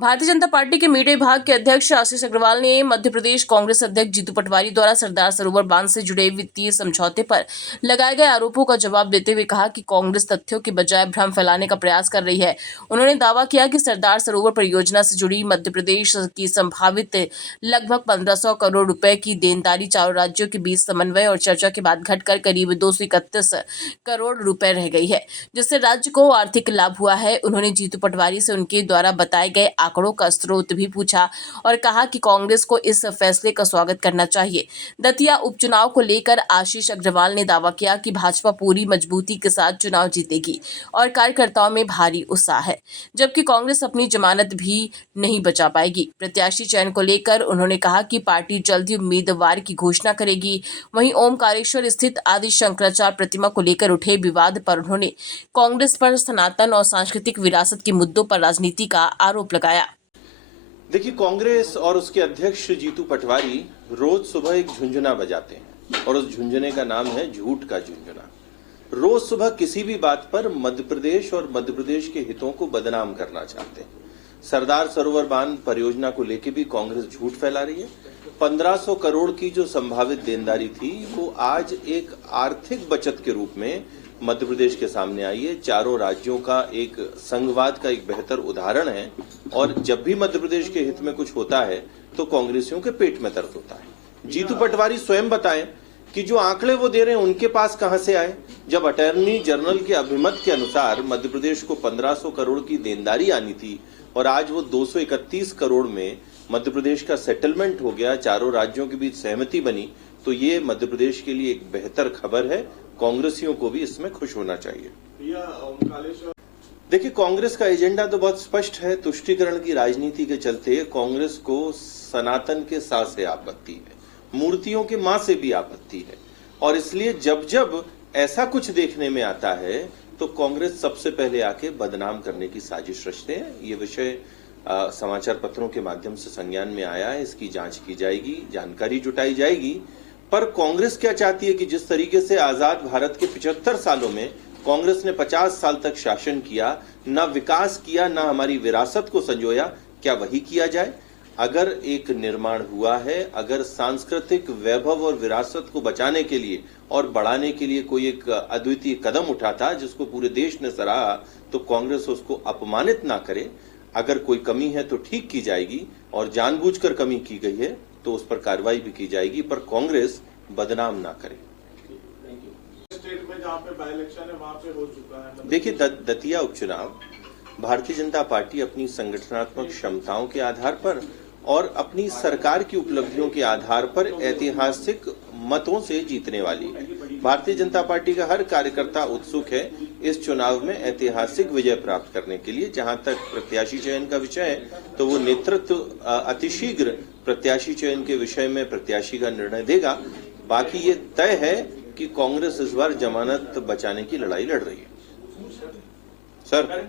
Bharatiya Janata party के media विभाग के अध्यक्ष आशीष अग्रवाल ने मध्य प्रदेश कांग्रेस अध्यक्ष जीतू पटवारी द्वारा सरदार सरोवर बांध से जुड़े वित्तीय समझौते पर लगाए गए आरोपों का जवाब देते हुए कहा कि कांग्रेस तथ्यों के बजाय भ्रम फैलाने का प्रयास कर रही है। उन्होंने दावा किया कि सरदार सरोवर परियोजना से जुड़ी मध्य प्रदेश की संभावित लगभग 1500 करोड़ रुपए की देनदारी चारों राज्यों के बीच समन्वय और चर्चा के बाद घटकर करीब 231 करोड़ रुपए रह गई है, जिससे राज्य को आर्थिक लाभ हुआ है। उन्होंने जीतू पटवारी से उनके द्वारा बताए गए आंकड़ों का स्रोत भी पूछा और कहा कि कांग्रेस को इस फैसले का स्वागत करना चाहिए। दतिया उपचुनाव को लेकर आशीष अग्रवाल ने दावा किया कि भाजपा पूरी मजबूती के साथ चुनाव जीतेगी और कार्यकर्ताओं में भारी उत्साह है, जबकि कांग्रेस अपनी जमानत भी नहीं बचा पाएगी। प्रत्याशी चयन को लेकर उन्होंने कहा कि पार्टी जल्द ही उम्मीदवार की घोषणा करेगी। वहीं ओमकारेश्वर स्थित आदि शंकराचार्य प्रतिमा को लेकर उठे विवाद पर उन्होंने कांग्रेस पर सनातन और सांस्कृतिक विरासत के मुद्दों पर राजनीति का आरोप लगाया। देखिए, कांग्रेस और उसके अध्यक्ष जीतू पटवारी रोज सुबह एक झुंझुना बजाते हैं और उस झुंझुने का नाम है झूठ का झुंझुना। रोज सुबह किसी भी बात पर मध्य प्रदेश और मध्य प्रदेश के हितों को बदनाम करना चाहते हैं। सरदार सरोवर बांध परियोजना को लेकर भी कांग्रेस झूठ फैला रही है। 1500 करोड़ की जो संभावित देनदारी थी वो आज एक आर्थिक बचत के रूप में मध्य प्रदेश के सामने आई है। चारों राज्यों का एक संघवाद का एक बेहतर उदाहरण है और जब भी मध्य प्रदेश के हित में कुछ होता है तो कांग्रेसियों के पेट में दर्द होता है। जीतू पटवारी स्वयं बताएं कि जो आंकड़े वो दे रहे हैं उनके पास कहां से आए, जब अटॉर्नी जनरल के अभिमत के अनुसार मध्य प्रदेश को 1500 करोड़ की देनदारी आनी थी और आज वो 231 करोड़ में मध्य प्रदेश का सेटलमेंट हो गया, चारों राज्यों के बीच सहमति बनी, तो ये मध्य प्रदेश के लिए एक बेहतर खबर है। कांग्रेसियों को भी इसमें खुश होना चाहिए। देखिए, कांग्रेस का एजेंडा तो बहुत स्पष्ट है। तुष्टीकरण की राजनीति के चलते कांग्रेस को सनातन के सा से आपत्ति है, मूर्तियों के मां से भी आपत्ति है और इसलिए जब जब ऐसा कुछ देखने में आता है तो कांग्रेस सबसे पहले आके बदनाम करने की साजिश रचते हैं। ये विषय समाचार पत्रों के माध्यम से संज्ञान में आया है, इसकी जांच की जाएगी, जानकारी जुटाई जाएगी। पर कांग्रेस क्या चाहती है कि जिस तरीके से आजाद भारत के 75 सालों में कांग्रेस ने 50 साल तक शासन किया, ना विकास किया, ना हमारी विरासत को संजोया, क्या वही किया जाए? अगर एक निर्माण हुआ है, अगर सांस्कृतिक वैभव और विरासत को बचाने के लिए और बढ़ाने के लिए कोई एक अद्वितीय कदम उठाता जिसको पूरे देश ने सराहा, तो कांग्रेस उसको अपमानित ना करे। अगर कोई कमी है तो ठीक की जाएगी और जानबूझकर कमी की गई है तो उस पर कार्रवाई भी की जाएगी, पर कांग्रेस बदनाम ना करे। स्टेट में जहां पे बाय इलेक्शन है वहां पे हो चुका है। देखिए, दतिया उपचुनाव भारतीय जनता पार्टी अपनी संगठनात्मक क्षमताओं के आधार पर और अपनी सरकार की उपलब्धियों के आधार पर ऐतिहासिक मतों से जीतने वाली है। भारतीय जनता पार्टी का हर कार्यकर्ता उत्सुक है इस चुनाव में ऐतिहासिक विजय प्राप्त करने के लिए। जहां तक प्रत्याशी चयन का विषय है तो वो नेतृत्व अतिशीघ्र प्रत्याशी चयन के विषय में प्रत्याशी का निर्णय देगा। बाकी ये तय है कि कांग्रेस इस बार जमानत बचाने की लड़ाई लड़ रही है। सर